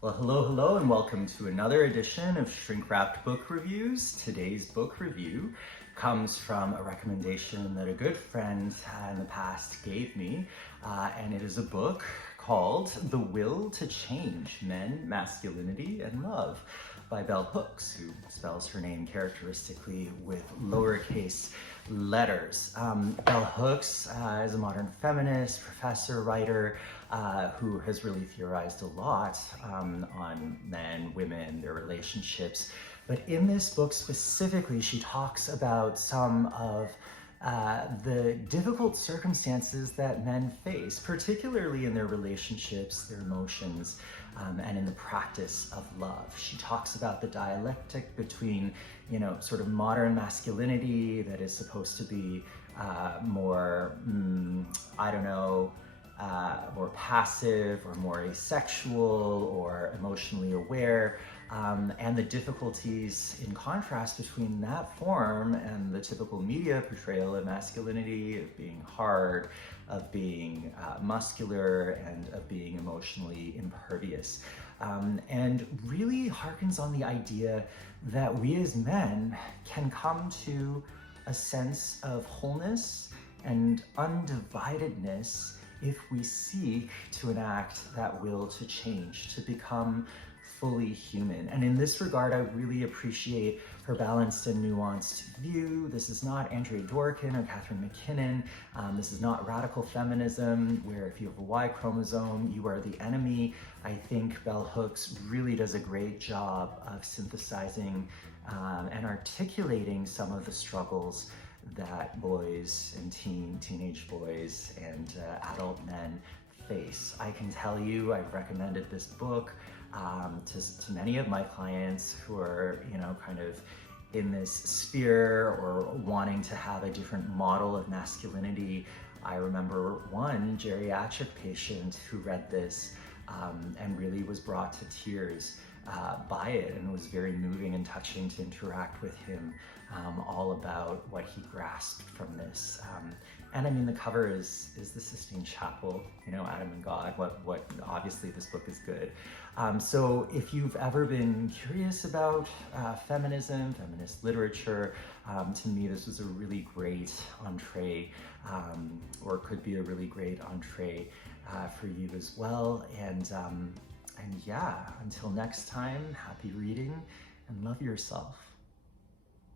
Well, hello, and welcome to another edition of Shrink Wrapped Book Reviews. Today's book review comes from a recommendation that a good friend in the past gave me, and it is a book called The Will to Change: Men, Masculinity, and Love by Bell Hooks, who spells her name characteristically with lowercase letters. Bell Hooks is a modern feminist, professor, writer, who has really theorized a lot on men, women, their relationships. But in this book specifically, she talks about some of the difficult circumstances that men face, particularly in their relationships, their emotions, and in the practice of love. She talks about the dialectic between, sort of modern masculinity that is supposed to be more, more passive or more asexual or emotionally aware, and the difficulties in contrast between that form and the typical media portrayal of masculinity, of being hard, of being muscular, and of being emotionally impervious. And really harkens on the idea that we as men can come to a sense of wholeness and undividedness if we seek to enact that will to change, to become fully human. And in this regard, I really appreciate her balanced and nuanced view. This is not Andrea Dworkin or Katherine McKinnon. This is not radical feminism, where if you have a Y chromosome, you are the enemy. I think Bell Hooks really does a great job of synthesizing and articulating some of the struggles that boys and teenage boys and adult men face. I can tell you, I've recommended this book to many of my clients who are, kind of in this sphere or wanting to have a different model of masculinity. I remember one geriatric patient who read this and really was brought to tears by it, and it was very moving and touching to interact with him all about what he grasped from this. And I mean, the cover is the Sistine Chapel, Adam and God. What obviously this book is good. So if you've ever been curious about feminism, feminist literature, to me this was a really great entree, or could be a really great entree for you as well. And yeah, until next time, happy reading and love yourself.